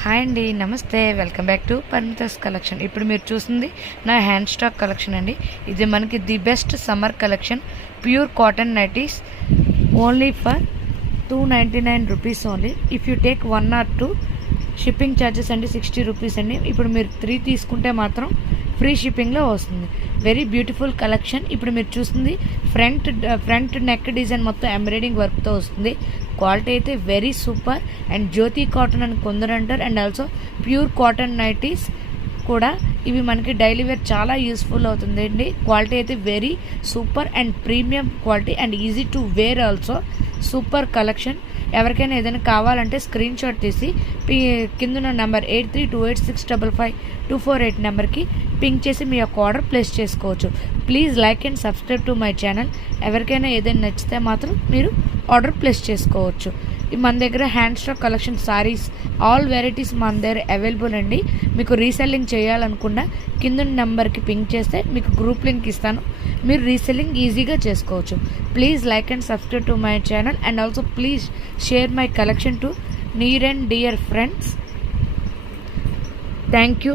Hi అండి, నమస్తే. Welcome back to Parimita's collection. ఇప్పుడు మీరు చూస్తుంది నా హ్యాండ్ స్టాక్ కలెక్షన్ అండి. ఇది మనకి the best summer collection. Pure cotton nighties only for 299 rupees only. If you take 1 or 2 shipping charges అండి 60 రూపీస్ అండి. ఇప్పుడు మీరు 3 తీసుకుంటే మాత్రం ఫ్రీ షిప్పింగ్లో వస్తుంది. Very beautiful collection. ఇప్పుడు మీరు చూస్తుంది ఫ్రంట్ నెక్ డిజైన్ మొత్తం ఎంబ్రాయిడింగ్ వర్క్తో వస్తుంది. క్వాలిటీ అయితే very super. And Jyoti cotton అని కొందరు అంటారు. And also pure cotton nighties కూడా ఇవి మనకి డైలీ వేర్ చాలా యూస్ఫుల్ అవుతుంది అండి. క్వాలిటీ అయితే very super and premium quality and easy to wear also. Super collection. ఎవరికైనా ఏదైనా కావాలంటే స్క్రీన్ షాట్ తీసి కింద నెంబర్ 8328655248 నెంబర్కి పింక్ చేసి మీ యొక్క ఆర్డర్ ప్లేస్ చేసుకోవచ్చు. Please like and subscribe to my channel. ఎవరికైనా ఏదైనా నచ్చితే మాత్రం మీరు ఆర్డర్ ప్లేస్ చేసుకోవచ్చు. మన దగ్గర hand stock collection saris all varieties మన దగ్గర అవైలబుల్ అండి. మీకు రీసెల్లింగ్ చేయాలనుకున్నా కింద నెంబర్కి పింక్ చేస్తే మీకు గ్రూప్ లింక్ ఇస్తాను. మీరు రీసెల్లింగ్ ఈజీగా చేసుకోవచ్చు. Please like and subscribe to my channel and also please share my collection to near and dear friends. Thank you.